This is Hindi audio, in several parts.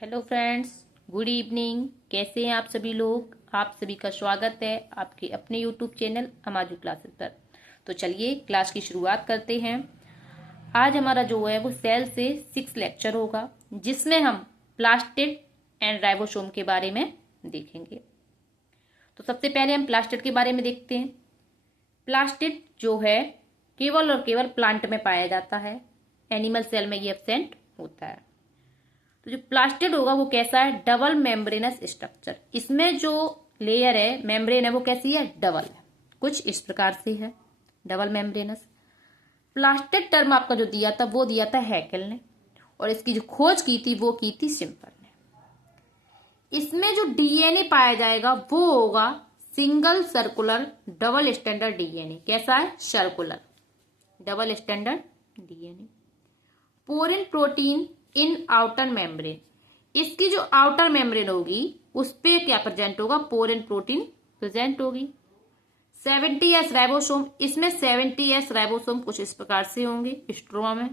Hello friends, good evening. कैसे हैं आप सभी लोग। आप सभी का स्वागत है आपके अपने यूट्यूब चैनल अमाजू क्लासेस पर। तो चलिए क्लास की शुरुआत करते हैं। आज हमारा जो है वो सेल से 6 लेक्चर होगा, जिसमें हम प्लास्टिड एंड राइबोसोम के बारे में देखेंगे। तो सबसे पहले हम प्लास्टिड के बारे में देखते हैं। प्लास्टिड जो है केवल और केवल प्लांट में पाया जाता है, एनिमल सेल में ये एब्सेंट होता है। तो जो प्लास्टिड होगा वो कैसा है, डबल मेम्ब्रेनस स्ट्रक्चर। इसमें जो लेयर है मेम्ब्रेन है वो कैसी है, डबल है, कुछ इस प्रकार से है, डबल मेम्ब्रेनस। प्लास्टिड टर्म आपका जो दिया था वो दिया था हैकेल ने, और इसकी जो खोज की थी वो की थी शिम्पर ने। इसमें जो डीएनए पाया जाएगा वो होगा single circular double standard DNA. कैसा है, circular double standard DNA. Porin protein इन आउटर मेम्ब्रेन, इसकी जो आउटर मेम्ब्रेन होगी उस पे क्या प्रेजेंट होगा, पोरिन प्रोटीन प्रेजेंट होगी। 70S राइबोसोम, इसमें 70S राइबोसोम कुछ इस प्रकार से होंगे स्ट्रोमा में।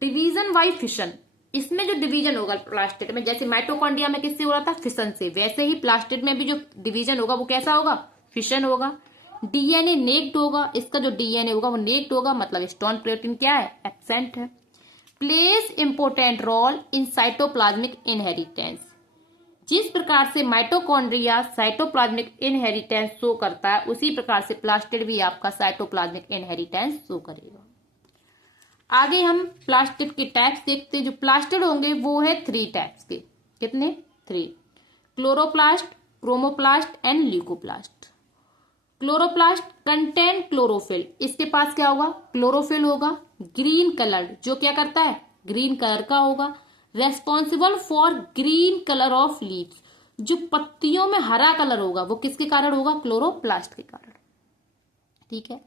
डिवीजन बाय फिशन, इसमें जो डिवीजन होगा प्लास्टिड में, जैसे माइटोकॉन्ड्रिया में किससे हो रहा था, फिशन से, वैसे ही प्लास्टिड में भी जो डिवीजन होगा वो कैसा होगा, फिशन होगा। डीएनए नेक्ड होगा, इसका जो डीएनए होगा वो नेक्ड होगा, मतलब स्टोन प्रोटीन क्या है, एब्सेंट है। Plays important role in cytoplasmic inheritance, जिस प्रकार से माइटोकॉन्ड्रिया साइटोप्लाज्मिक इनहेरिटेंस शो करता है उसी प्रकार से प्लास्टिड भी आपका साइटोप्लाज्मिक इनहेरिटेंस शो करेगा। आगे हम प्लास्टिड के टाइप्स देखते हैं। जो प्लास्टिड होंगे वो है 3 टाइप्स के। कितने, 3। Chloroplast, chromoplast and leucoplast. Chloroplast contain chlorophyll, इसके पास क्या होगा, क्लोरोफिल होगा, ग्रीन कलर, जो क्या करता है, ग्रीन कलर का होगा। Responsible for green colour of leaves, जो पत्तियों में हरा कलर होगा वो किसके कारण होगा, क्लोरोप्लास्ट के कारण। ठीक है,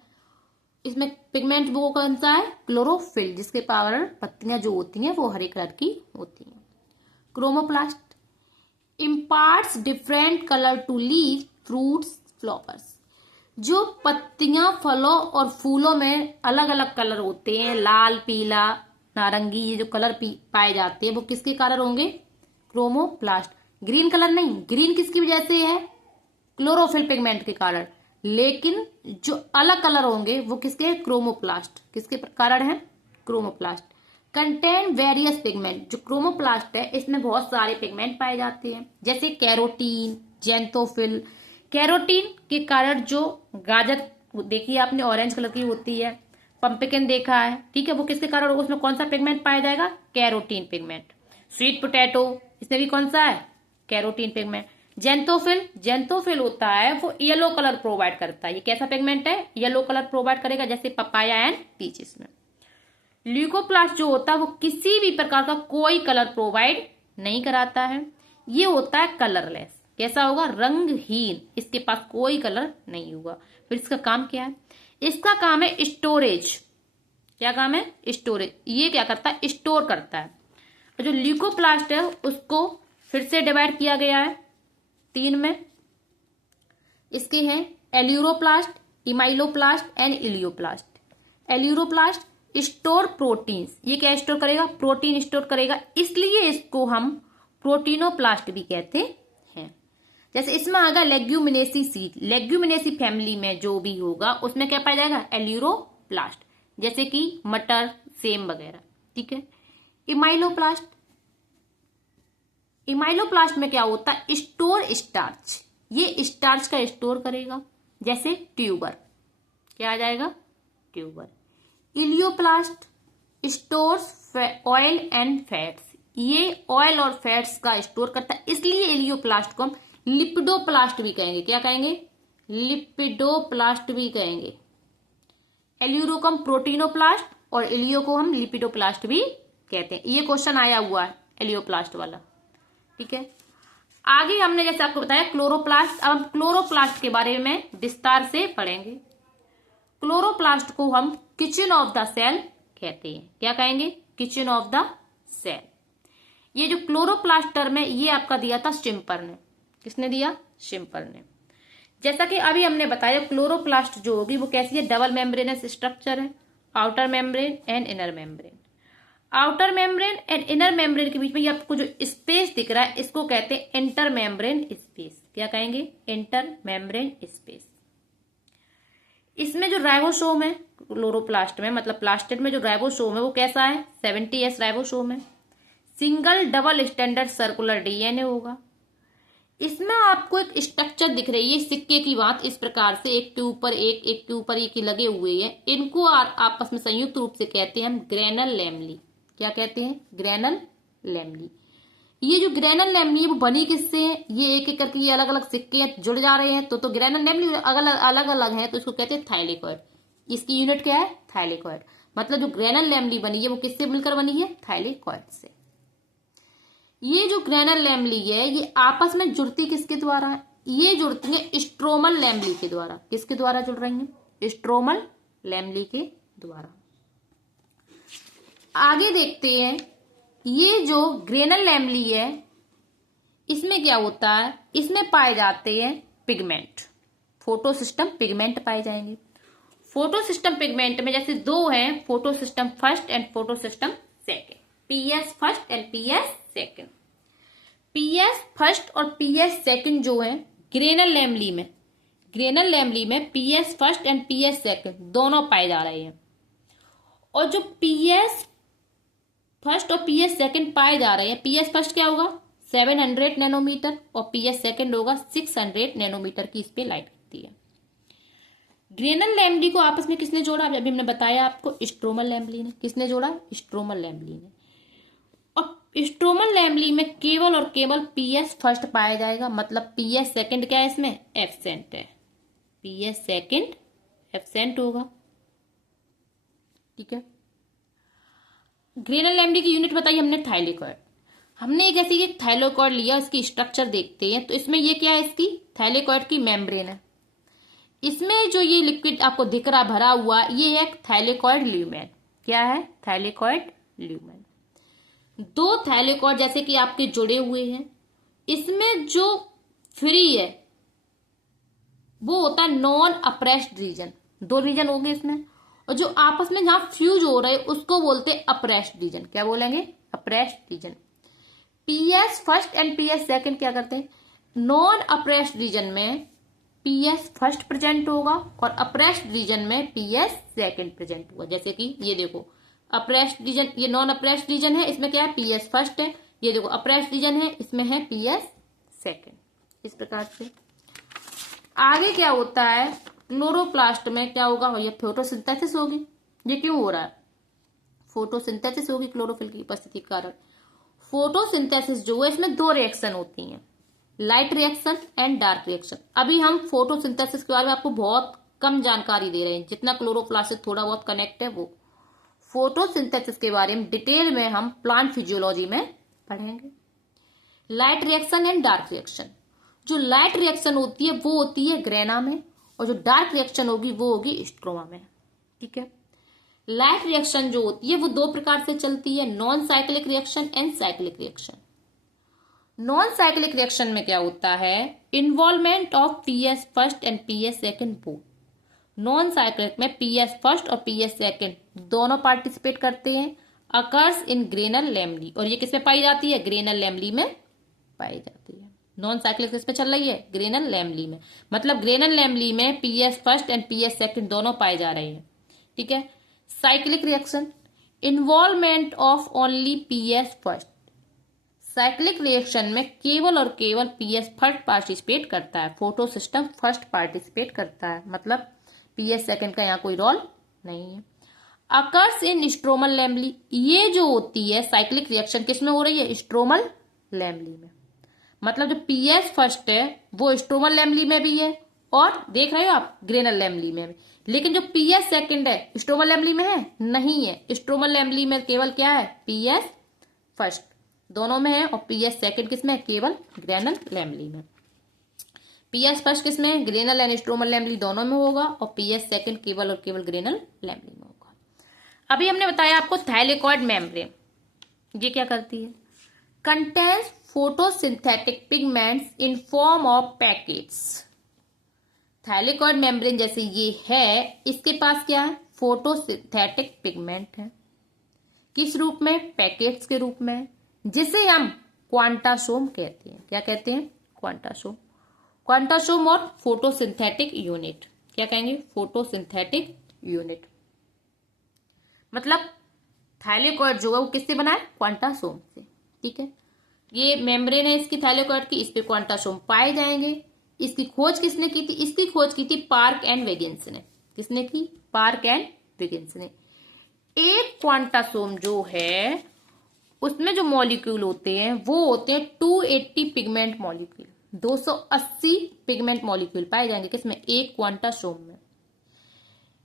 इसमें पिगमेंट वो कौन सा है, क्लोरोफिल, जिसके कारण पत्तियां जो होती हैं वो हरे कलर की होती हैं। Chromoplast imparts different colour to leave, fruits, flowers, जो पत्तियां फलों और फूलों में अलग अलग कलर होते हैं, लाल, पीला, नारंगी, ये जो कलर पाए जाते हैं वो किसके कारण होंगे, क्रोमोप्लास्ट। ग्रीन कलर नहीं, ग्रीन किसकी वजह से है, क्लोरोफिल पिगमेंट के कारण, लेकिन जो अलग कलर होंगे वो किसके, क्रोमोप्लास्ट, किसके कारण है, क्रोमोप्लास्ट। कंटेन वेरियस पिगमेंट, जो क्रोमोप्लास्ट है इसमें बहुत सारे पिगमेंट पाए जाते हैं, जैसे कैरोटीन, जेंथोफिल। कैरोटीन के कारण जो गाजर देखिए आपने ऑरेंज कलर की होती है, पंपकिन देखा है, ठीक है, वो किसके कारण होगा, उसमें कौन सा पिगमेंट पाया जाएगा, कैरोटीन पिगमेंट। स्वीट पोटैटो, इसमें भी कौन सा है, कैरोटीन पिगमेंट। जेंथोफिल, जेंथोफिल होता है वो येलो कलर प्रोवाइड करता है, ये कैसा पिगमेंट है, येलो कलर प्रोवाइड करेगा, जैसे पपाया एंड पीचेस में। ल्यूकोप्लास्ट जो होता है वो किसी भी प्रकार का कोई कलर प्रोवाइड नहीं कराता है, ये होता है कलरलेस। कैसा होगा, रंगहीन, इसके पास कोई कलर नहीं होगा। फिर इसका काम क्या है, इसका काम है स्टोरेज। क्या काम है, स्टोरेज, ये क्या करता है, स्टोर करता है। और जो ल्यूकोप्लास्ट है उसको फिर से डिवाइड किया गया है 3 में। इसके हैं aleuroplast, amyloplast and elaioplast. Aleuroplast store proteins, ये क्या स्टोर करेगा, प्रोटीन स्टोर करेगा, इसलिए इसको हम प्रोटीनोप्लास्ट भी कहते हैं। जैसे इसमें आएगा लेग्यूमिनेसी सीड, लेग्यूमिनेसी फैमिली में जो भी होगा उसमें क्या पाया जाएगा, एल्यूरोप्लास्ट, जैसे कि मटर, सेम वगैरह। ठीक है, इमाइलोप्लास्ट, इमाइलोप्लास्ट में क्या होता है, स्टोर स्टार्च, ये स्टार्च का स्टोर करेगा, जैसे ट्यूबर, क्या आ जाएगा, tuber. Elaioplast stores oil and fats, ये ऑयल और फैट्स का स्टोर करता है, इसलिए इलियोप्लास्ट को हम लिपिडोप्लास्ट भी कहेंगे। क्या कहेंगे, लिपिडोप्लास्ट भी कहेंगे। एल्यूरो को हम प्रोटीनोप्लास्ट और इलियो को हम लिपिडोप्लास्ट भी कहते हैं। ये क्वेश्चन आया हुआ है एलियोप्लास्ट वाला। ठीक है, आगे हमने जैसे आपको बताया क्लोरोप्लास्ट, अब हम क्लोरोप्लास्ट के बारे में विस्तार से पढ़ेंगे। क्लोरोप्लास्ट को हम किचन ऑफ द सेल कहते हैं। क्या कहेंगे, किचन ऑफ द सेल। ये जो क्लोरोप्लास्ट टर्म है ये आपका दिया था शिम्पर ने। किसने दिया, शिम्पर ने। जैसा कि अभी हमने बताया क्लोरोप्लास्ट जो होगी वो कैसी है, डबल मेम्ब्रेनस स्ट्रक्चर है, outer membrane and inner membrane. Outer membrane and inner membrane के बीच में ये आपको जो स्पेस दिख रहा है इसको कहते हैं इंटर मेम्ब्रेन स्पेस। क्या कहेंगे? Inter membrane space. इसमें जो राइबोसोम है क्लोरोप्लास्ट में, मतलब प्लास्टिड में जो राइबोसोम है वो कैसा है? 70S राइबोसोम है। Single double standard circular DNA होगा। इसमें आपको एक स्ट्रक्चर दिख रही है सिक्के की बात, इस प्रकार से एक के ऊपर एक के ऊपर एक लगे हुए हैं। इनको आपस में संयुक्त रूप से कहते हैं हम ग्रेनल लैमली। क्या कहते हैं? Granal lamellae. ये जो ग्रेनल लैमली है वो बनी किससे है? ये एक एक करके ये अलग अलग सिक्के जुड़ जा रहे हैं तो ग्रेनल लैमली अलग अलग है तो इसको कहते हैं थाइलेकॉइड। इसकी यूनिट क्या है? थाइलेकॉइड। मतलब जो ग्रेनल लैमली बनी है वो किससे मिलकर बनी है? थाइलेकॉइड से। ये जो ग्रेनल लैमली है ये आपस में जुड़ती किसके द्वारा है? ये जुड़ती है स्ट्रोमल लैमली के द्वारा। किसके द्वारा जुड़ रही है? स्ट्रोमल लैमली के द्वारा। आगे देखते हैं, ये जो ग्रेनल लैमली है इसमें क्या होता है? इसमें पाए जाते हैं पिगमेंट, फोटोसिस्टम पिगमेंट पाए जाएंगे। फोटोसिस्टम पिगमेंट में जैसे दो हैं, photosystem first and photosystem second, PS first and PS second. PS first और पीएस सेकेंड जो है ग्रेनल लैमली में PS first and PS second दोनों पाए जा रहे हैं। और जो पीएस फर्स्ट और पीएस सेकेंड पाए जा रहे हैं, पीएस फर्स्ट क्या होगा? 700 नैनोमीटर और पीएस सेकेंड होगा 600 नैनोमीटर की इस पे लाइट होती है। ग्रेनल लैमली को आपस में किसने जोड़ा? अभी हमने बताया आपको, स्ट्रोमल लैमली ने। किसने जोड़ा? स्ट्रोमल लैमली ने। और स्ट्रोमल लैमली में केवल और केवल पीएस फर्स्ट पाया जाएगा, मतलब पीएस सेकेंड क्या है? इसमें एब्सेंट है। पीएस सेकेंड एब्सेंट होगा। ठीक है। ग्रेनल लैमली की यूनिट बताई हमने थाइलेकॉइड। हमने एक ऐसी एक थाइलेकॉइड लिया, इसकी स्ट्रक्चर देखते हैं। तो इसमें ये क्या है? इसकी थाइलेकॉइड की मेम्ब्रेन है। इसमें जो ये लिक्विड आपको दिख रहा भरा हुआ, ये है थाइलेकॉइड ल्यूमेन। क्या है? Thylakoid lumen. दो थाइलेकॉइड जैसे कि आपके जुड़े हुए हैं। इसमें जो फ्री है वो होता है नॉन अप्रेस्ड रीजन। दो रीजन होंगे इसमें, और जो आपस में जहां फ्यूज हो रहे उसको बोलते हैं अप्रेस्ड रीजन। क्या बोलेंगे? Appressed region. PS first and PS second क्या करते हैं? नॉन अप्रेस्ड रीजन में पीएस फर्स्ट प्रेजेंट होगा और अप्रेस्ड रीजन में पीएस सेकेंड प्रेजेंट होगा। जैसे कि ये देखो, अप्रेस्ड रीजन, ये नॉन अप्रेस्ड रीजन है, इसमें क्या है? पीएस फर्स्ट है। ये देखो अप्रेस्ड रीजन है, इसमें है पीएस सेकेंड। इस प्रकार से आगे क्या होता है? क्लोरोप्लास्ट में क्या होगा? ये फोटोसिंथेसिस होगी। ये क्यों हो रहा है? फोटोसिंथेसिस होगी क्लोरोफिल की उपस्थिति के कारण। फोटोसिंथेसिस जो है इसमें दो रिएक्शन होती हैं, light reaction and dark reaction. अभी हम फोटोसिंथेसिस के बारे में आपको बहुत कम जानकारी दे रहे हैं, जितना क्लोरोप्लास्ट से थोड़ा बहुत कनेक्ट है वो। फोटोसिंथेसिस के बारे में डिटेल में हम प्लांट फिजियोलॉजी में पढ़ेंगे। Light reaction and dark reaction. जो लाइट रिएक्शन होती है वो होती है ग्रेना में, और जो डार्क रिएक्शन होगी वो होगी स्ट्रोमा में। ठीक है। लाइट रिएक्शन जो होती है वो दो प्रकार से चलती है, non cyclic reaction and cyclic reaction. Non cyclic reaction में क्या होता है? Involvement of PS first and PS second both. Non cyclic में पीएस फर्स्ट और पीएस सेकेंड दोनों पार्टिसिपेट करते हैं। अकर्स इन ग्रेनल लैमली, और ये किसमें पाई जाती है? ग्रेनल लैमली में पाई जाती है। नॉन साइक्लिक किस पे चल रही है? ग्रेनल लैमली में। मतलब ग्रेनल लैमली में PS first and PS second दोनों पाए जा रहे हैं। ठीक है। Cyclic reaction, involvement of only PS first. Cyclic reaction में केवल और केवल पीएस फर्स्ट पार्टिसिपेट करता है, फोटोसिस्टम फर्स्ट पार्टिसिपेट करता है, मतलब पीएस सेकेंड का यहाँ कोई रोल नहीं है। अकर्स इन स्ट्रोमल लैमली, ये जो होती है साइक्लिक रिएक्शन किसमें हो रही है? स्ट्रोमल लैमली में। मतलब जो पीएस फर्स्ट है वो स्ट्रोमल लैमली में भी है, और देख रहे हो आप ग्रेनल लैमली में भी। लेकिन जो पीएस सेकेंड है स्ट्रोमल लैमली में है? नहीं है। स्ट्रोमल लैमली में केवल क्या है? पीएस फर्स्ट दोनों में है, और पीएस सेकेंड किसमें? केवल ग्रेनल लैमली में। पीएस फर्स्ट किसमें? ग्रेनल एंड स्ट्रोमल लैमली दोनों में होगा, और पीएस सेकेंड केवल और केवल ग्रेनल लैमली में होगा। अभी हमने बताया आपको थाइलेकॉइड मेम्ब्रेन, ये क्या करती है? Contains photosynthetic pigments in form of packets. Thylakoid membrane जैसे ये है, इसके पास क्या है? फोटोसिंथेटिक पिगमेंट है। किस रूप में? पैकेट्स के रूप में, जिसे हम क्वांटासोम कहते हैं। क्या कहते हैं? क्वांटासोम। क्वांटासोम और फोटोसिंथेटिक यूनिट। क्या कहेंगे? Photosynthetic unit. मतलब थाइलेकोइड जो है वो किससे बना है? क्वांटासोम से। ठीक है, ये मेम्ब्रेन है इसकी थाइलेकोइड की, इस पे क्वांटासोम पाए जाएंगे। इसकी खोज किसने की थी? इसकी खोज की थी पार्क एंड विगिन्स ने। किसने की? पार्क एंड विगिन्स ने। एक क्वांटासोम जो है उसमें जो मॉलिक्यूल होते हैं वो होते हैं 280 पिगमेंट मॉलिक्यूल। 280 पिगमेंट मॉलिक्यूल पाए जाएंगे किसमें? एक क्वांटासोम में।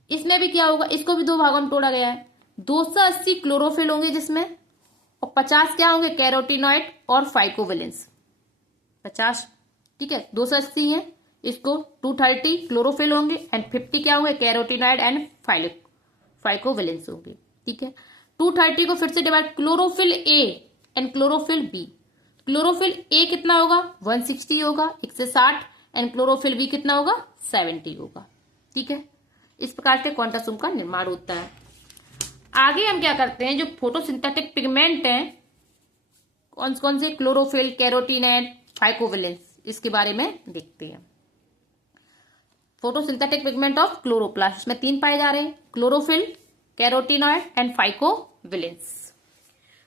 इसमें भी क्या होगा? इसको भी दो भागों में तोड़ा गया है। 280 क्लोरोफिल होंगे जिसमें, और 50 क्या होंगे? कैरोटीनॉइड और फाइकोवेलेंस। 50, ठीक है, 280 है, इसको 230 क्लोरोफिल होंगे एंड 50 क्या होंगे? कैरोटीनॉइड एंड फाइकोवेलेंस होंगे। ठीक है, 230 को फिर से divide, chlorophyll a and chlorophyll b. Chlorophyll a कितना होगा? 160 होगा, 160, एंड क्लोरोफिल बी कितना होगा? 70 होगा। ठीक है, इस प्रकार से क्वांटासोम का निर्माण होता है। आगे हम क्या करते हैं, जो फोटोसिंथेटिक पिगमेंट हैं कौन कौन से? क्लोरोफिल, कैरोटीनॉइड, फाइकोवेलेंस, इसके बारे में देखते हैं। फोटोसिंथेटिक पिगमेंट ऑफ क्लोरोप्लास्ट, इसमें 3 पाए जा रहे हैं, क्लोरोफिल, कैरोटीनॉइड एंड फाइकोवेलेंस।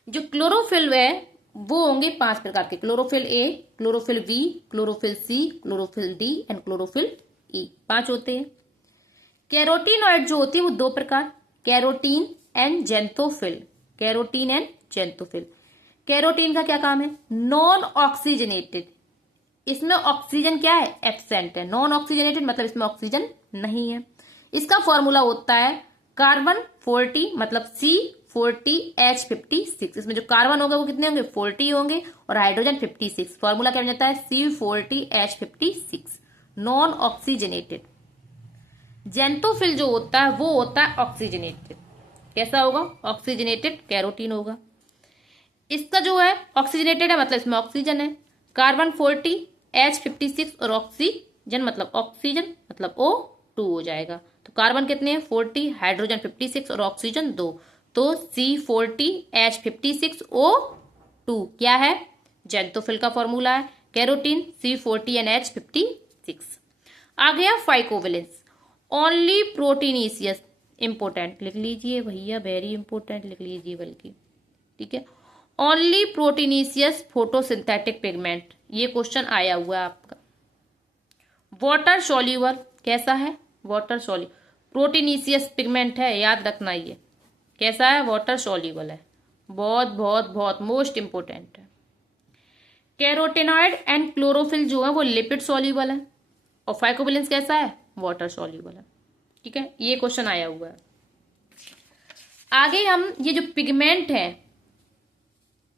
जो क्लोरोफिल है वो होंगे 5 प्रकार के, chlorophyll a, chlorophyll b, chlorophyll c, chlorophyll d and chlorophyll e, 5 होते हैं। कैरोटीनॉइड जो होती है वो 2 प्रकार, carotene and xanthophyll. Carotene and xanthophyll. Carotene का क्या काम है? नॉन ऑक्सीजनेटेड, इसमें ऑक्सीजन क्या है? एब्सेंट है। नॉन ऑक्सीजनेटेड मतलब इसमें ऑक्सीजन नहीं है। इसका फॉर्मूला होता है कार्बन 40 मतलब C40H56। इसमें जो कार्बन होगा वो कितने होंगे? 40 होंगे, और हाइड्रोजन 56। फॉर्मूला क्या बन जाता है? C40H56, non oxygenated. जेंथोफिल जो होता है वो होता है ऑक्सीजनेटेड। कैसा होगा? ऑक्सीजनेटेड कैरोटीन होगा। इसका जो है ऑक्सीजनेटेड है मतलब इसमें ऑक्सीजन है, कार्बन 40, H56 और ऑक्सीजन मतलब O2 हो जाएगा। तो कार्बन कितने हैं? 40, हाइड्रोजन 56 और ऑक्सीजन 2, तो C40H56O2 क्या है? जेंथोफिल का फॉर्मूला है। Carotene C40NH56। आ गया फाइकोवेलेंस, ओनली प्रोटीनीसियस। इंपोर्टेंट लिख लीजिए भैया, वेरी इंपोर्टेंट लिख लीजिए बल्कि। ठीक है, ओनली प्रोटीनीसियस फोटोसिंथेटिक पिगमेंट, ये क्वेश्चन आया हुआ है आपका। वाटर सॉल्यूबल, कैसा है? Water soluble. प्रोटीनीसियस पिगमेंट है, याद रखना ये कैसा है? वाटर सॉल्यूबल है। बहुत बहुत बहुत मोस्ट इंपोर्टेंट है। कैरोटीनॉइड एंड क्लोरोफिल जो है वो लिपिड सॉल्यूबल है, और फाइकोवेलेंस कैसा है? वाटर सॉल्यूबल है। ठीक है, ये क्वेश्चन आया हुआ है। आगे हम ये जो पिगमेंट है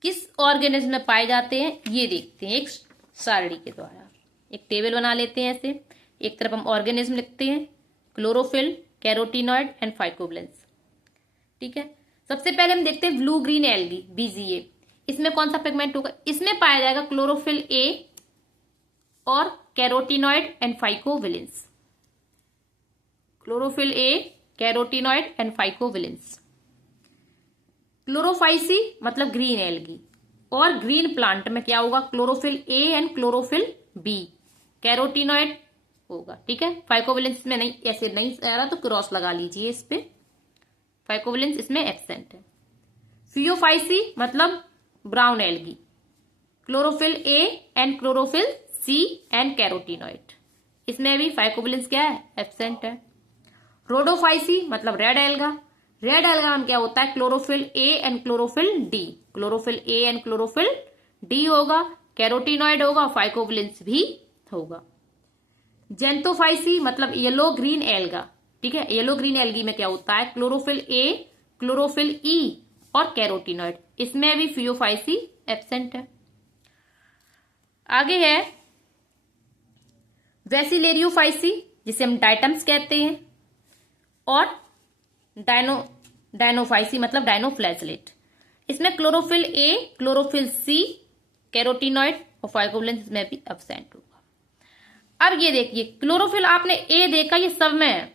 किस ऑर्गेनिज्म में पाए जाते हैं ये देखते हैं, एक सारणी के द्वारा। एक टेबल बना लेते हैं ऐसे, एक तरफ हम ऑर्गेनिज्म लिखते हैं, क्लोरोफिल, कैरोटीनॉइड एंड फाइकोवेलेंस। ठीक है, सबसे पहले हम देखते हैं ब्लू ग्रीन एल्गी, BGA। इसमें कौन सा पिगमेंट होगा? इसमें पाया जाएगा क्लोरोफिल ए और carotenoid and phycobilins. Chlorophyll a, carotenoid and phycobilins. Chlorophyceae मतलब ग्रीन एल्गी, और ग्रीन प्लांट में क्या होगा? Chlorophyll a and chlorophyll b, carotenoid होगा। ठीक है, फाइकोवेलेंस में नहीं, ऐसे नहीं आ रहा तो क्रॉस लगा लीजिए इस पे, फाइकोवेलेंस इसमें एब्सेंट है। फियोफाइसी मतलब brown algae, chlorophyll a and chlorophyll c and carotenoid, इसमें भी फाइकोवेलेंस क्या है? एब्सेंट है। रोडोफाइसी मतलब रेड एल्गा। रेड एल्गा में क्या होता है? Chlorophyll a and chlorophyll D, chlorophyll a and chlorophyll D होगा, कैरोटीनॉइड होगा, फाइकोवेलेंस भी होगा। जेंथोफाइसी मतलब येलो ग्रीन एल्गा। ठीक है, येलो ग्रीन एल्गी में क्या होता है? क्लोरोफिल ए, क्लोरोफिल ई और कैरोटीनॉइड, इसमें भी फियोफाइसी एब्सेंट है। आगे है वेसिलेरियोफाइसी, जिसे हम डाइटम्स कहते हैं, और डायनोफाइसी मतलब डायनोफ्लैजेलेट। इसमें chlorophyll a, chlorophyll C, carotenoid और फाइकोवेलेंस में भी एब्सेंट होगा। अब ये देखिए, क्लोरोफिल आपने ए देखा, ये सब में है,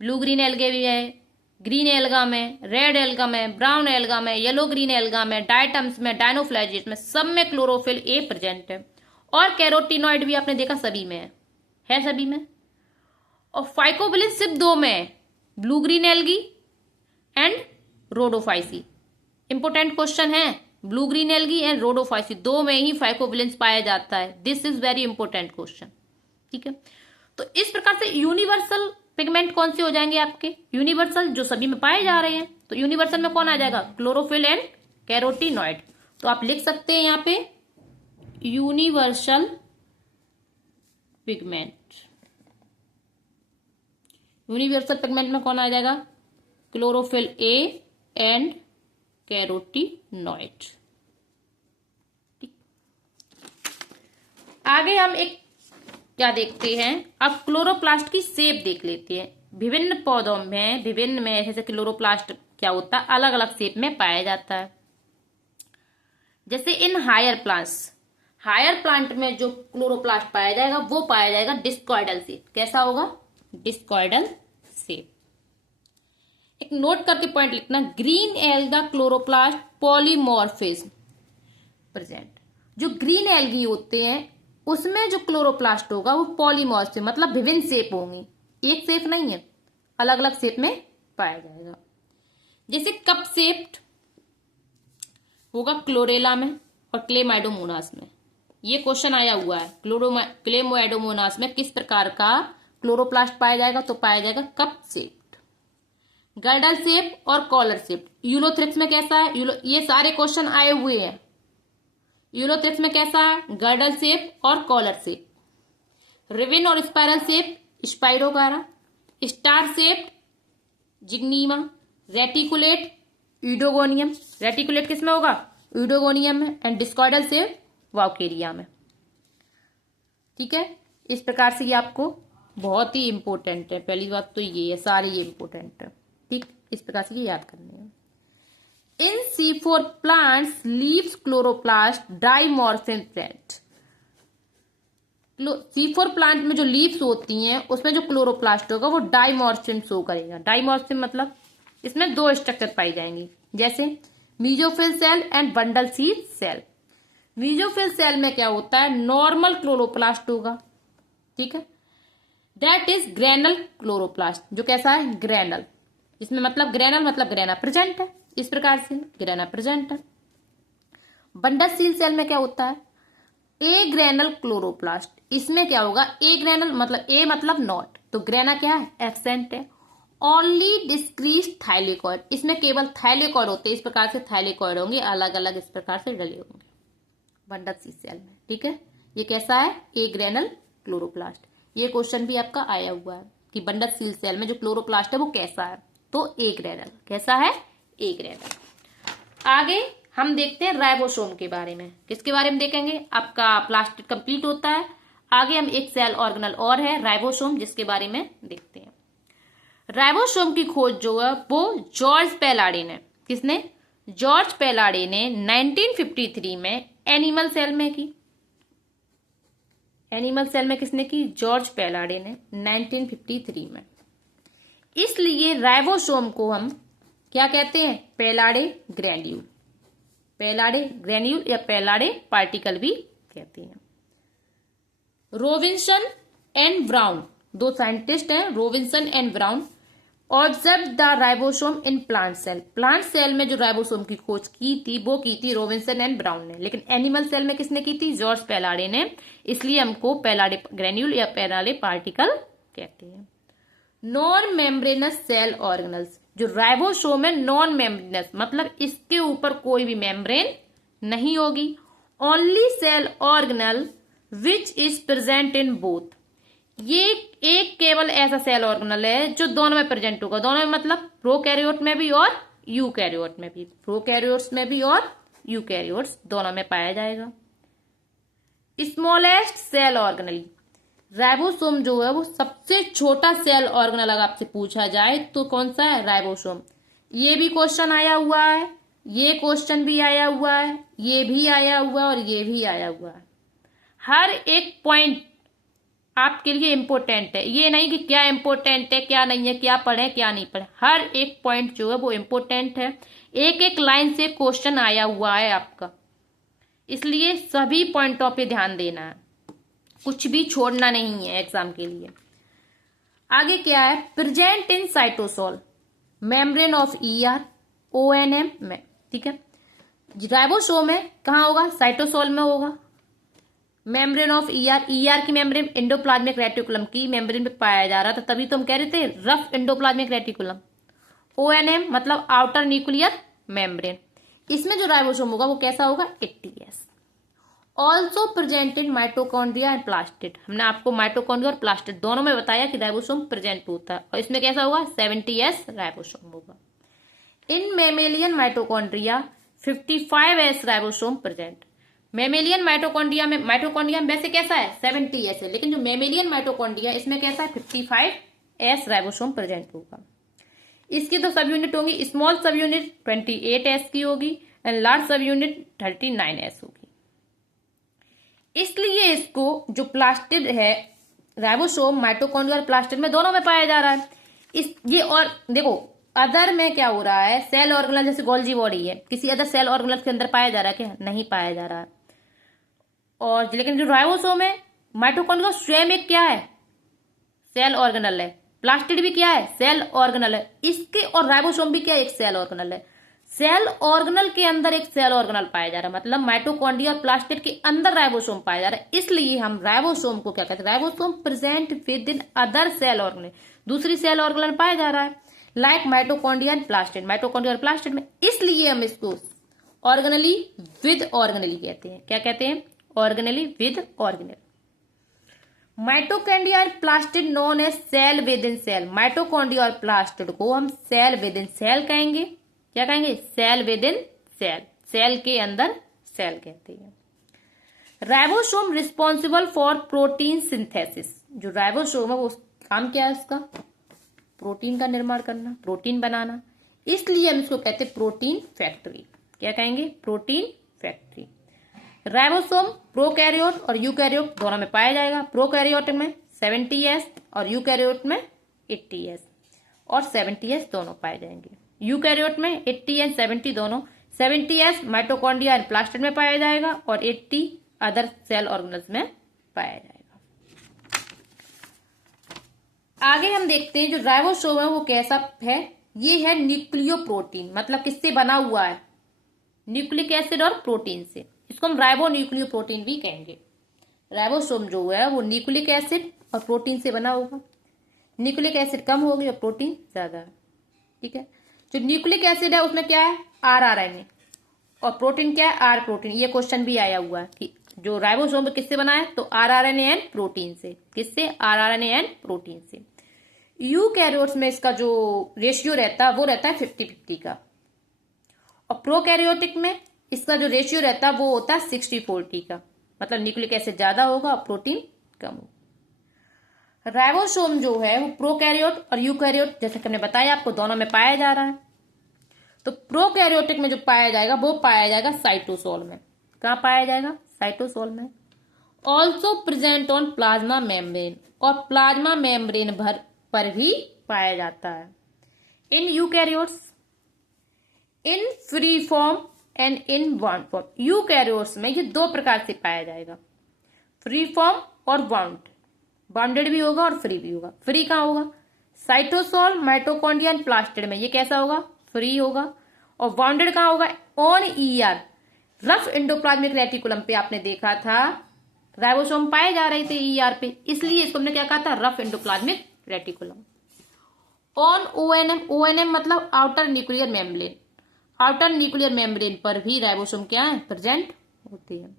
ब्लू ग्रीन एल्गे भी है, ग्रीन एल्गा में, रेड एल्गा में, ब्राउन एल्गा में, येलो ग्रीन एल्गा में, डायटम्स में, डायनोफ्लैजिएट्स में, सब में क्लोरोफिल ए प्रेजेंट है। और कैरोटीनॉइड भी आपने देखा सभी में है सभी में। और फाइकोबिलिन सिर्फ दो में है, blue green algae and Rhodophyceae. Important question है, blue green algae and Rhodophyceae दो में ही फाइकोबिलिन पाया जाता है। This is very important question, ठीक है। तो इस प्रकार से यूनिवर्सल पिगमेंट कौन से हो जाएंगे आपके, यूनिवर्सल जो सभी में पाए जा रहे हैं। तो यूनिवर्सल में कौन आ जाएगा, क्लोरोफिल एंड कैरोटीनॉइड। तो आप लिख सकते हैं यहां पे यूनिवर्सल पिगमेंट। यूनिवर्सल पिगमेंट में कौन आ जाएगा, क्लोरोफिल ए एंड कैरोटीनॉइड। आगे हम एक क्या देखते हैं, अब क्लोरोप्लास्ट की शेप देख लेते हैं। विभिन्न पौधों में, विभिन्न में जैसे क्लोरोप्लास्ट क्या होता है, अलग अलग शेप में पाया जाता है। जैसे in higher plants, higher plant में जो क्लोरोप्लास्ट पाया जाएगा वो पाया जाएगा डिस्कॉइडल शेप। कैसा होगा, डिस्कॉइडल शेप। एक नोट करके पॉइंट लिखना, green alga chloroplast polymorphism present. जो ग्रीन एल्गी होते हैं उसमें जो क्लोरोप्लास्ट होगा वो पॉलीमॉर्फिज्म मतलब विभिन्न शेप होंगी, एक शेप नहीं है, अलग अलग शेप में पाया जाएगा। जैसे कप शेप्ड होगा क्लोरेला में और क्लेमाइडोमोनास में। ये क्वेश्चन आया हुआ है, क्लेमाइडोमोनास में किस प्रकार का क्लोरोप्लास्ट पाया जाएगा, तो पाया जाएगा कप शेप्ड। गर्डल शेप और कॉलर शेप। यूलोथ्रिक्स में कैसा है, ये सारे क्वेश्चन आए हुए हैं। यूलोथ्रिक्स में कैसा है, गर्डल शेप और कॉलर शेप। रिविन और spiral shape Spirogyra. Star shape Zygnema. Reticulate Oedogonium, reticulate किसमें होगा, यूडोगोनियम में। एंड डिस्कॉइडल शेप वाउकेरिया में, ठीक है। इस प्रकार से ये आपको बहुत ही इंपॉर्टेंट है, पहली बात तो ये है, सारे ये इंपॉर्टेंट है, ठीक। इस प्रकार से ये याद करने हैं। इन C4 plants leaves chloroplast dimorphism present। C4 plant में जो लीव्स होती हैं उसमें जो क्लोरोप्लास्ट होगा वो डाइमॉर्फिज्म शो करेगा। डाइमॉर्फिज्म मतलब इसमें दो स्ट्रक्चर पाई जाएंगी, जैसे mesophyll cell and bundle sheath cell. Mesophyll cell में क्या होता है, नॉर्मल क्लोरोप्लास्ट होगा, ठीक है। दैट इज ग्रेनल क्लोरोप्लास्ट, जो कैसा है, ग्रेनल। इसमें मतलब ग्रेनल मतलब ग्रेना प्रेजेंट है, इस प्रकार से ग्रेना प्रेजेंट है। बंडल सील सेल में क्या होता है, ए ग्रेनल क्लोरोप्लास्ट। इसमें क्या होगा, ए ग्रेनल मतलब ए मतलब नॉट, तो ग्रेना क्या है, एब्सेंट है। ओनली डिस्क्रीट थाइलेकॉइड, इसमें केवल थाइलेकॉइड होते हैं, इस प्रकार से थाइलेकॉइड होंगे, अलग अलग इस प्रकार से डले होंगे बंडल सील सेल में, ठीक है। ये कैसा है, ए ग्रेनल क्लोरोप्लास्ट। ये क्वेश्चन भी आपका आया हुआ है कि बंडल सील सेल में जो क्लोरोप्लास्ट है वो कैसा है, तो ए ग्रेनल। कैसा है, ए ग्रेनल। आगे हम देखते हैं राइबोसोम के बारे में। किसके बारे में देखेंगे, आपका प्लास्टिड कंप्लीट होता है। आगे हम एक सेल ऑर्गेनल और है राइबोसोम, जिसके बारे में देखते हैं। राइबोसोम की खोज जो है वो जॉर्ज पेलाडे ने, किसने, जॉर्ज पेलाडे ने 1953 में एनिमल सेल में की। एनिमल सेल में किसने की, जॉर्ज पेलाडे ने 1953 में। इसलिए राइबोसोम को हम क्या कहते हैं, पेलाडे ग्रैन्यूल। पेलाडे ग्रैन्यूल या पेलाडे पार्टिकल भी कहते हैं। रोबिन्सन एंड ब्राउन, दो साइंटिस्ट हैं, Robinson and Brown, observe the ribosome in plant cell. Plant cell में जो राइबोसोम की खोज की थी वो की थी रोबिन्सन एंड ब्राउन ने, लेकिन एनिमल सेल में किसने की थी, जॉर्ज पेलाडे ने। इसलिए हमको पेलाडे ग्रैन्यूल या पेलाडे पार्टिकल कहते हैं। नॉन मेम्ब्रेनस सेल ऑर्गेनल्स, जो राइबोसोम है नॉन मेम्ब्रेनस मतलब इसके ऊपर कोई भी मेम्ब्रेन नहीं होगी। Only cell organelle which is present in both, ये एक केवल ऐसा सेल ऑर्गेनल है जो दोनों में प्रेजेंट होगा। दोनों में मतलब प्रोकैरियोट में भी और यूकैरियोट में भी, प्रोकैरियोट्स में भी और यूकैरियोट्स दोनों में पाया जाएगा। स्मॉलेस्ट सेल ऑर्गेनल, राइबोसोम जो है वो सबसे छोटा सेल ऑर्गेनल अगर आपसे पूछा जाए तो कौन सा है, राइबोसोम। ये भी क्वेश्चन आया हुआ है, ये क्वेश्चन भी आया हुआ है, ये भी आया हुआ है और ये भी आया हुआ है। हर एक पॉइंट आपके लिए इम्पोर्टेंट है। ये नहीं कि क्या इम्पोर्टेंट है क्या नहीं है, क्या पढ़े क्या नहीं पढ़े, हर एक पॉइंट जो है वो इम्पोर्टेंट है। एक एक लाइन से क्वेश्चन आया हुआ है आपका, इसलिए सभी पॉइंटों पे ध्यान देना है, कुछ भी छोड़ना नहीं है एग्जाम के लिए। आगे क्या है, present in cytosol membrane of ER O&M में, ठीक है। राइबोसोम में कहाँ होगा, साइटोसोल में होगा। मेम्ब्रेन ऑफ ईआर, ईआर की मेम्ब्रेन एंडोप्लाज्मिक रेटिकुलम की मेम्ब्रेन पे पाया जा रहा था, तभी तो हम कह रहे थे रफ एंडोप्लाज्मिक रेटिकुलम। ओएनएम मतलब आउटर न्यूक्लियर मेम्ब्रेन। इसमें जो राइबोसोम होगा वो कैसा होगा, 80S। Also present in mitochondria and plastid. हमने आपको माइटोकॉन्ड्रिया और प्लास्टिड दोनों में बताया कि राइबोसोम प्रेजेंट होता है, और इसमें कैसा होगा, 70S राइबोसोम होगा। In mammalian mitochondria 55S ribosome present. Mammalian mitochondria में वैसे कैसा है, 70S है, लेकिन जो मेमेलियन माइटोकॉन्ड्रिया इसमें कैसा है, 55S राइबोसोम प्रेजेंट होगा। इसकी तो सब यूनिट होंगी, स्मॉल सब यूनिट 28S की होगी एंड लार्ज सब यूनिट 39S होगी। इसलिए इसको जो प्लास्टिड है, राइबोसोम माइटोकॉन्ड्रिया और प्लास्टिड में दोनों में पाया जा रहा है। ये और देखो अदर में क्या हो रहा है, सेल ऑर्गेनल जैसे गोल्जी बॉडी है, किसी अदर सेल ऑर्गेनल के अंदर पाया जा रहा है क्या, नहीं पाया जा रहा है। और लेकिन जो राइबोसोम है, माइटोकॉन्ड्रिया स्वयं एक क्या है, सेल ऑर्गेनल है। प्लास्टिड भी क्या है, सेल ऑर्गेनल है। इसके और राइबोसोम भी क्या है, एक सेल ऑर्गेनल है। सेल ऑर्गेनल के अंदर एक सेल ऑर्गेनल पाया जा रहा है, मतलब माइटोकॉन्ड्रिया और प्लास्टिड के अंदर राइबोसोम पाया जा रहा है। इसलिए हम राइबोसोम को क्या कहते हैं, ribosome present within other cell organelle, दूसरी सेल ऑर्गेनल पाया जा रहा है, like mitochondria and plastid, mitochondria और प्लास्टिड में। इसलिए हम इसको ऑर्गेनली विद ऑर्गेनली कहते हैं। क्या कहते हैं, ऑर्गेनली विद ऑर्गेनल। माइटोकॉन्ड्रिया और plastid known as cell within cell. Mitochondria और प्लास्टिड को हम सेल विद इन सेल कहेंगे। क्या कहेंगे, cell within cell, cell के अंदर सेल कहते हैं। Ribosome responsible for protein synthesis. जो राइबोसोम है वो काम क्या है उसका, प्रोटीन का निर्माण करना, प्रोटीन बनाना। इसलिए हम इसको कहते हैं प्रोटीन फैक्ट्री। क्या कहेंगे, प्रोटीन फैक्ट्री। राइबोसोम प्रोकैरियोट और यूकैरियोट दोनों में पाया जाएगा। प्रोकैरियोट में 70S और यूकैरियोट में 80S और 70S दोनों पाए जाएंगे। यूकैरियोट में 80 एंड 70 दोनों, 70S माइटोकॉन्ड्रिया एंड प्लास्टिड में पाया जाएगा और 80 अदर सेल ऑर्गेनल्स में पाया जाएगा। आगे हम देखते हैं जो राइबोसोम है वो कैसा है। ये है न्यूक्लियोप्रोटीन, मतलब किससे बना हुआ है, न्यूक्लिक एसिड और प्रोटीन से। इसको हम राइबो न्यूक्लियोप्रोटीन भी कहेंगे। राइबोसोम जो है वो न्यूक्लिक एसिड और प्रोटीन से बना होगा। न्यूक्लिक एसिड कम होगी और प्रोटीन ज्यादा है, ठीक है। जो न्यूक्लिक एसिड है उसमें क्या है, RNA, और प्रोटीन क्या है, R प्रोटीन। ये क्वेश्चन भी आया हुआ है कि जो राइबोसोम किससे बना है, तो RNA एंड प्रोटीन से। किससे, RNA एंड प्रोटीन से। यूकैरियोट्स में इसका जो रेशियो रहता है वो रहता है 50-50 का, और प्रोकैरियोटिक में इसका जो रेशियो रहता है वो होता है 60-40 का, मतलब न्यूक्लिक एसिड ज्यादा होगा और प्रोटीन कम होगा। राइबोसोम जो है वो प्रोकैरियोट और यूकैरियोट, जैसे कि हमने बताया आपको, दोनों में पाया जा रहा है। तो प्रोकैरियोटिक में जो पाया जाएगा वो पाया जाएगा साइटोसोल में। कहाँ पाया जाएगा, साइटोसोल में। Also present on plasma membrane, और प्लाज्मा मेम्ब्रेन भर पर भी पाया जाता है। In eukaryotes in free form and in bound form. Eukaryotes में ये दो प्रकार से पाया जाएगा, फ्री फॉर्म और बाउंड। बाउंडेड भी होगा और फ्री भी होगा। फ्री कहाँ होगा, साइटोसोल माइटोकॉन्ड्रिया एंड प्लास्टिड में, ये कैसा होगा, फ्री होगा। और बाउंडेड कहाँ होगा, on ER rough endoplasmic reticulum पे। आपने देखा था राइबोसोम पाए जा रहे थे ER पे, इसलिए इसको हमने क्या कहा था, rough endoplasmic reticulum. On ONM मतलब outer nuclear membrane. Outer nuclear membrane पर भी राइबोसोम क्या है, प्रेजेंट होती है।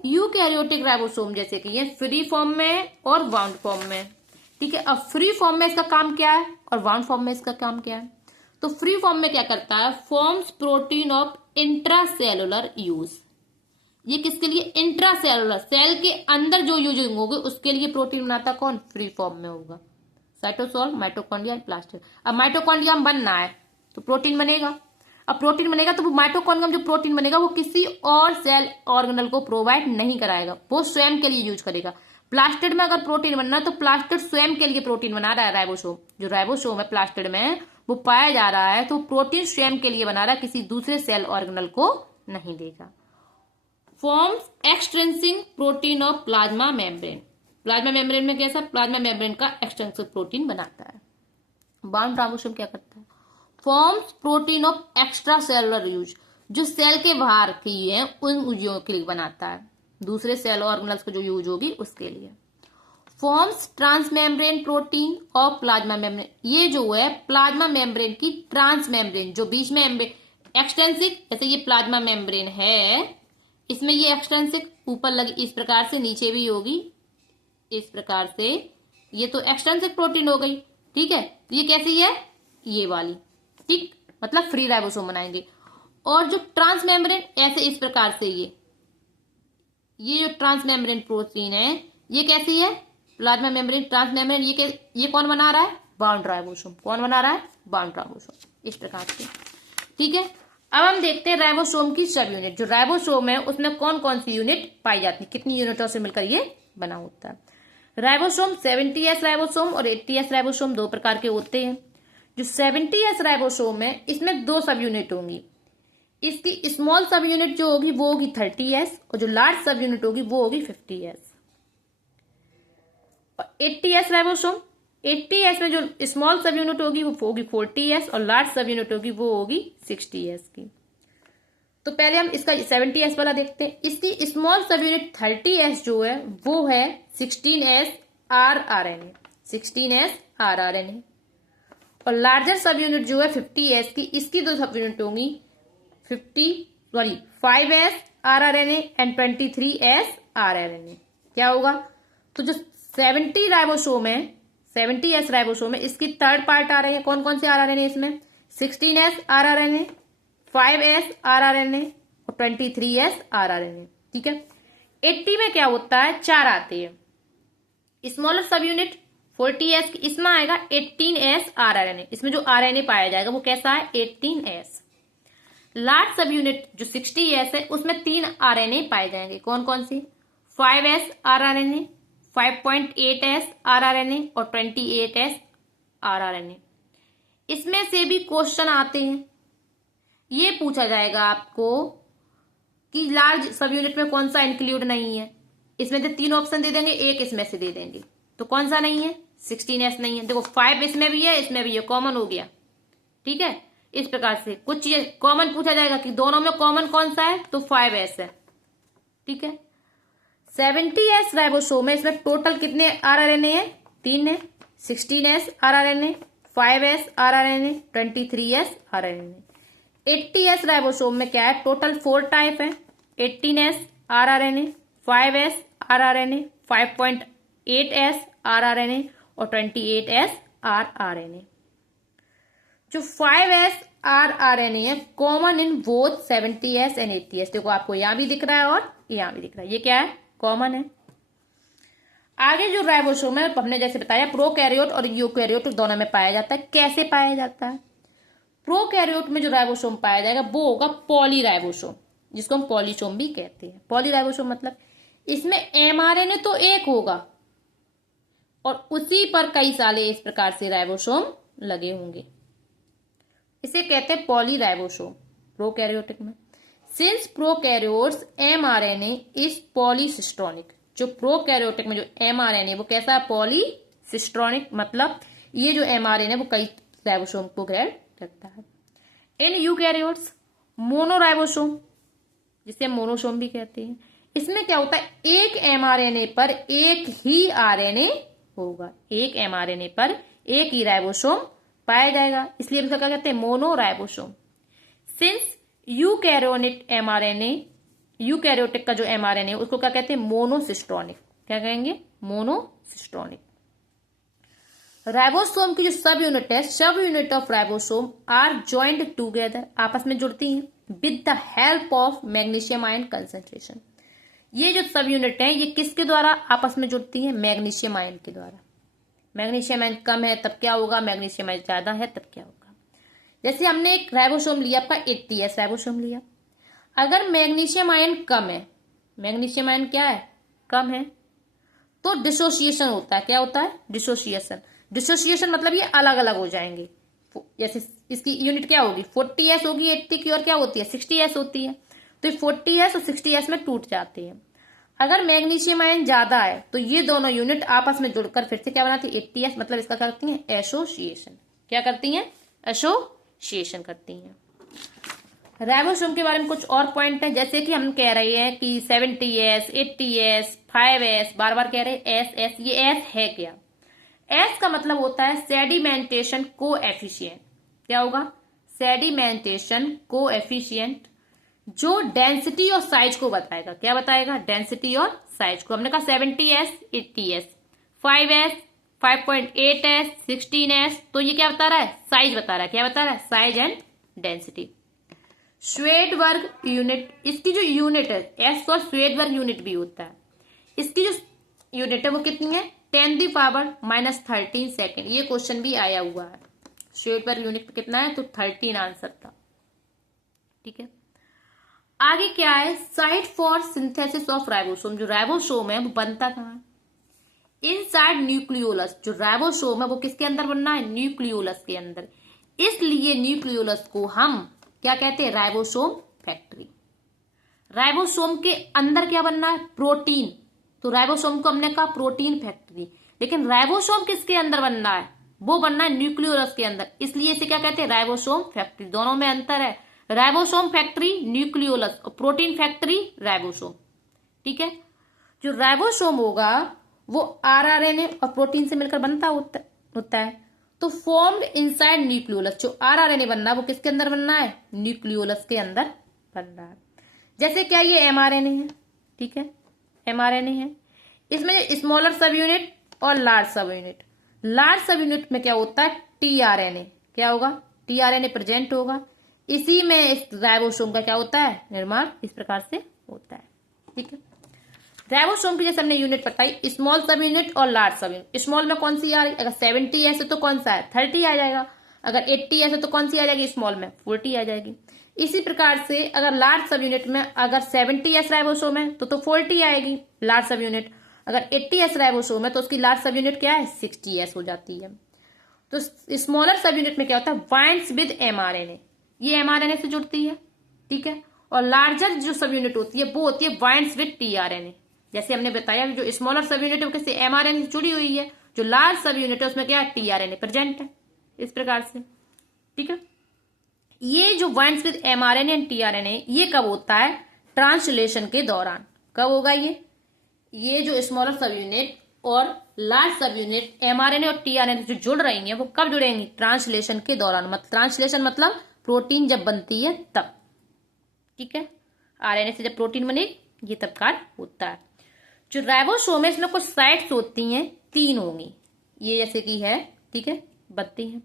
यूकैरियोटिक राइबोसोम जैसे कि ये फ्री फॉर्म में और बाउंड फॉर्म में, ठीक है। अब फ्री फॉर्म में इसका काम क्या है और बाउंड फॉर्म में इसका काम क्या है। तो फ्री फॉर्म में क्या करता है, forms protein of intracellular use. ये किसके लिए, इंट्रासेलुलर, सेल के अंदर जो यूजिंग होगी उसके लिए प्रोटीन बनाता कौन, फ्री फॉर्म में होगा, साइटोसोल माइटोकॉन्ड्रिया प्लास्टिड। अब माइटोकॉन्ड्रिया बनना है तो प्रोटीन बनेगा। अब प्रोटीन बनेगा तो वो माइटोकॉन्ड्रिया में जो प्रोटीन बनेगा वो किसी और सेल ऑर्गेनल को प्रोवाइड नहीं कराएगा, वो स्वयं के लिए यूज करेगा। प्लास्टिड में अगर प्रोटीन बनना है तो प्लास्टिड स्वयं के लिए प्रोटीन बना रहा है राइबोसोम। जो राइबोसोम है प्लास्टिड में वो पाया जा रहा है तो प्रोटीन स्वयं के लिए बना रहा है, किसी दूसरे सेल ऑर्गेनल को नहीं देगा। Forms extrinsic protein of plasma membrane. Plasma membrane में कैसा, प्लाज्मा मेम्ब्रेन का एक्सट्रिंसिक प्रोटीन बनाता है। बाउंड राइबोसोम क्या करता है, forms protein of extra cellular use, जो सेल के बाहर की है उन यूजों के लिए बनाता है, दूसरे सेल ऑर्गेनल्स को जो यूज होगी उसके लिए। Forms transmembrane protein of plasma membrane, ये जो है प्लाज्मा मेम्ब्रेन की ट्रांसमेम्ब्रेन, जो बीच में एक्सटेंसिक, जैसे ये प्लाज्मा मेम्ब्रेन है इसमें ये एक्सटेंसिक ऊपर लगी इस प्रकार से, नीचे भी होगी इस प्रकार से, ये तो एक्सटेंसिक प्रोटीन हो गई, ठीक है। ये कैसी है, ये वाली, ठीक, मतलब फ्री राइबोसोम बनाएंगे। और जो ट्रांसमेम्ब्रेन ऐसे इस प्रकार से, ये जो ट्रांसमेम्ब्रेन प्रोटीन है ये कैसी है, प्लाज्मा मेम्ब्रेन ट्रांसमेम्ब्रेन, ये कौन बना रहा है, बाउंड राइबोसोम। कौन बना रहा है, बाउंड राइबोसोम, इस प्रकार से, ठीक है। अब हम देखते हैं राइबोसोम की सब यूनिट। जो राइबोसोम है उसमें कौन कौन सी यूनिट पाई जाती है, कितनी यूनिटों से मिलकर ये बना होता है। राइबोसोम 70S राइबोसोम और 80S राइबोसोम दो प्रकार के होते हैं। जो 70S राइबोसोम है इसमें दो सब यूनिट होंगी। इसकी स्मॉल सब यूनिट जो होगी वो होगी 30S और जो लार्ज सब यूनिट होगी वो होगी 50S। और 80S राइबोसोम, 80S में जो स्मॉल सब यूनिट होगी वो होगी 40S और लार्ज सब यूनिट होगी वो होगी 60S की। तो पहले हम इसका 70S वाला देखते हैं। इसकी स्मॉल सब यूनिट 30S जो है वो है 16S rRNA, 16S rRNA। और लार्जर सब यूनिट जो है 50S की, इसकी दो सब यूनिट होंगी 5S rRNA and 23S rRNA। क्या होगा, तो जो 70 राइबोसोम है, 70S राइबोसोम है, इसकी थर्ड पार्ट आ रही है, कौन कौन से rRNA इसमें, 16S rRNA, 5S rRNA और 23S rRNA, ठीक है। 80 में क्या होता है, चार आते हैं। स्मॉलर सब यूनिट 40S की, इसमें आएगा 18S rRNA, इसमें जो RNA पाया जाएगा वो कैसा है, 18S। लार्ज सब यूनिट जो 60S है उसमें 3 RNA पाए जाएंगे, कौन कौन सी, 5S rRNA, 5.8S rRNA और 28S rRNA। इसमें से भी क्वेश्चन आते हैं, ये पूछा जाएगा आपको कि लार्ज सब यूनिट में कौन सा इंक्लूड नहीं है। इसमें से 3 ऑप्शन दे देंगे, एक इसमें से दे देंगे, तो कौन सा नहीं है, 16S नहीं है। देखो 5 इसमें भी है, इसमें भी है, कॉमन हो गया, ठीक है। इस प्रकार से कुछ चीजें कॉमन पूछा जाएगा कि दोनों में कॉमन कौन सा है, तो 5S है, ठीक है। 70S राइबोसोम है, इसमें टोटल कितने rRNA है, 3 है, 16S rRNA, 5S rRNA, 23S rRNA। 80S ribosome में क्या है, टोटल 4 टाइप है, 18S rRNA, 5S rRNA, 5.8S rRNA और 28S rRNA। जो 5S rRNA है common in both 70S and 80S, देखो आपको यहां भी दिख रहा है और यहां भी दिख रहा है, ये क्या है, कॉमन है। आगे जो राइबोसोम है हमने जैसे बताया प्रोकैरियोट और यूकैरियोट दोनों में पाया जाता है। कैसे पाया जाता है, प्रोकैरियोट में जो राइबोसोम पाया जाएगा वो होगा पॉलीराइबोसोम, जिसको हम पॉलीसोम भी कहते हैं। पॉलीराइबोसोम मतलब इसमें mRNA तो एक होगा और उसी पर कई सारे इस प्रकार से राइबोसोम लगे होंगे, इसे कहते हैं पॉलीराइबोसोम प्रोकैरियोटिक में। सिंस प्रोकैरियोट्स mRNA इज पॉलीसिस्टोनिक, जो प्रोकैरियोटिक में जो mRNA वो कैसा है, पॉलीसिस्टोनिक, मतलब ये जो mRNA वो कई राइबोसोम को ग्रहण करता है। इन यूकैरियोट्स मोनोराइबोसोम, जिसे मोनोसोम भी कहते हैं, इसमें क्या होता है, एक mRNA पर एक ही RNA होगा, एक mRNA पर एक ही राइबोसोम पाया जाएगा, इसलिए हम क्या कहते हैं, मोनोराइबोसोम। सिंस यूकैरियोटिक mRNA, यूकैरियोटिक का जो mRNA है उसको क्या कहते हैं, मोनोसिस्टोनिक, क्या कहेंगे, मोनोसिस्टोनिक। राइबोसोम की जो सब यूनिट है, subunit of ribosome are joined together, आपस में जुड़ती हैं with the help of magnesium ion concentration. ये जो सब यूनिट है ये किसके द्वारा आपस में जुड़ती हैं, मैग्नीशियम आयन के द्वारा। मैग्नीशियम आयन कम है तब क्या होगा, मैग्नीशियम आयन ज्यादा है तब क्या होगा। जैसे हमने एक राइबोसोम लिया आपका 80S राइबोसोम लिया, अगर मैग्नीशियम आयन कम है, मैग्नीशियम आयन क्या है, कम है, तो डिसोसिएशन होता है। क्या होता है? डिसोसिएशन। डिसोसिएशन मतलब ये अलग अलग हो जाएंगे। जैसे इसकी यूनिट क्या होगी? 40s होगी 80 की, और क्या होती है? 60s होती है। तो ये 40s और 60s में टूट जाती है। अगर मैग्नीशियम आयन ज्यादा है तो ये दोनों यूनिट आपस में जुड़कर फिर से क्या बनाती है? 80s। मतलब इसका क्या करती है? एसोसिएशन। क्या करती हैं? एसोसिएशन करती हैं। राइबोसोम के बारे में कुछ और पॉइंट है, जैसे कि हम कह रहे हैं कि 70s 80s 5s, बार बार कह रहे हैं एस। ये एस है क्या? एस का मतलब होता है सेडिमेंटेशन कोएफिशिएंट। क्या होगा? सेडिमेंटेशन कोएफिशिएंट, जो डेंसिटी और साइज को बताएगा। क्या बताएगा? डेंसिटी और साइज को। हमने कहा 70s 80s 5s 5.8s 16s, तो ये क्या बता रहा है? साइज बता रहा है। क्या बता रहा है? Size and density. Svedberg unit, इसकी जो यूनिट है, एस और श्वेडबर्ग यूनिट भी होता है, इसकी जो यूनिट है वो कितनी है? 10⁻13 सेकेंड। ये क्वेश्चन भी आया हुआ है। श्वेडबर्ग यूनिट कितना है? तो 13 आंसर था। ठीक है, आगे क्या है? Site for synthesis of ribosome. जो राइबोसोम है वो बनता कहाँ है? Inside nucleolus. जो राइबोसोम है वो किसके अंदर बनना है? न्यूक्लियोलस के अंदर। इसलिए न्यूक्लियोलस को हम क्या कहते हैं? Ribosome factory. राइबोसोम के अंदर क्या बनना है? प्रोटीन। तो राइबोसोम को हमने कहा प्रोटीन फैक्ट्री, लेकिन राइबोसोम किसके अंदर बनना है? वो बनना है न्यूक्लियोलस के अंदर। इसलिए इसे क्या कहते हैं? Ribosome factory. दोनों में अंतर है। राइबोसोम फैक्ट्री न्यूक्लियोलस, और प्रोटीन फैक्ट्री राइबोसोम। ठीक है, जो राइबोसोम होगा वो आरआरएनए और प्रोटीन से मिलकर बनता होता है। तो फॉर्म्ड इनसाइड न्यूक्लियोलस। जो आरआरएनए बनना है वो किसके अंदर बनना है? न्यूक्लियोलस के अंदर बनना है। जैसे क्या ये एमआरएनए है। ठीक है, एमआरएनए है। इसमें स्मॉलर सब यूनिट और लार्ज सब यूनिट। लार्ज सब यूनिट में क्या होता है? टीआरएनए। क्या होगा? टीआरएनए प्रेजेंट होगा। इसी में इस राइबोसोम का क्या होता है? निर्माण इस प्रकार से होता है। ठीक है, राइबोसोम की जैसे हमने यूनिट बताई, स्मॉल सब यूनिट और लार्ज सब यूनिट। स्मॉल में कौन सी आ रही? अगर 70 ऐसे तो कौन सा है? 30 आ जाएगा। अगर 80 ऐसे तो कौन सी आ जाएगी? स्मॉल में 40 आ जाएगी। इसी प्रकार से अगर लार्ज सब यूनिट में अगर 70s राइबोसोम है तो 40 आएगी लार्ज सब यूनिट। अगर 80s राइबोसोम है तो उसकी लार्ज सब यूनिट क्या है? 60s हो जाती है। तो स्मॉलर सब यूनिट में क्या होता है? Binds with mRNA. ये एमआरएनए से जुड़ती है। ठीक है, और लार्जर जो सब यूनिट होती है वो होती है बाइंड्स विद टीआरएनए। जैसे हमने बताया जो स्मॉलर सब यूनिट है वो किससे? एमआरएनए से जुड़ी हुई है। जो लार्ज सब यूनिट है उसमें क्या है? टीआरएनए प्रेजेंट है। इस प्रकार से। ठीक है, ये जो binds with mRNA and tRNA ये कब होता है? ट्रांसलेशन के दौरान। कब होगा ये जो स्मॉलर सब यूनिट और लार्ज सब यूनिट एमआरएनए और टीआरएनए जो जुड़ रही हैं वो कब जुड़ेंगी? ट्रांसलेशन के दौरान। मतलब ट्रांसलेशन मतलब प्रोटीन जब बनती है तब। ठीक है, आरएनए से जब प्रोटीन बनेगी ये तब कार्य होता है। जो राइबोसोम है इसमें कुछ साइट्स होती हैं, 3 होंगी। ये जैसे कि है। ठीक है, बनती हैं।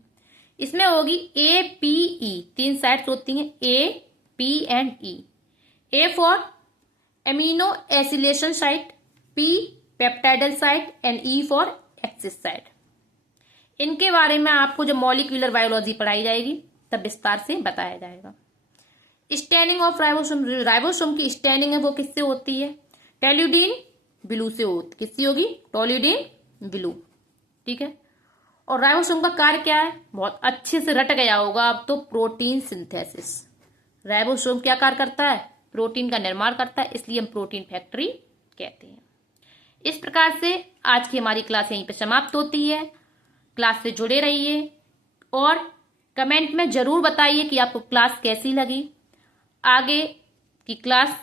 इसमें होगी ए पी ई, 3 साइट्स होती हैं, A P and E. A for amino acylation site, P peptidyl site and E for exit site. इनके बारे में आपको जब मॉलिक्यूलर बायोलॉजी पढ़ाई जाएगी तब विस्तार से बताया जाएगा। Staining of ribosome. राइबोसोम की स्टेनिंग है वो किससे होती है? टेल्यूडिन ब्लू से होती। किससे होगी? टोल्यूडिन ब्लू। ठीक है, और राइबोसोम का कार्य क्या है? बहुत अच्छे से रट गया होगा अब तो। Protein synthesis. राइबोसोम क्या कार्य करता है? प्रोटीन का निर्माण करता है, इसलिए हम प्रोटीन फैक्ट्री कहते हैं। इस प्रकार से आज की हमारी क्लास यहीं पे समाप्त होती है। क्लास से जुड़े रहिए और कमेंट में जरूर बताइए कि आपको क्लास कैसी लगी। आगे की क्लास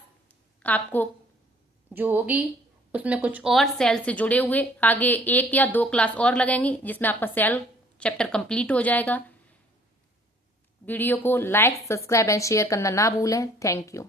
आपको जो होगी उसमें कुछ और सेल से जुड़े हुए आगे 1 या 2 क्लास और लगेंगी जिसमें आपका सेल चैप्टर कंप्लीट हो जाएगा। वीडियो को लाइक, सब्सक्राइब एंड शेयर करना ना भूलें। Thank you.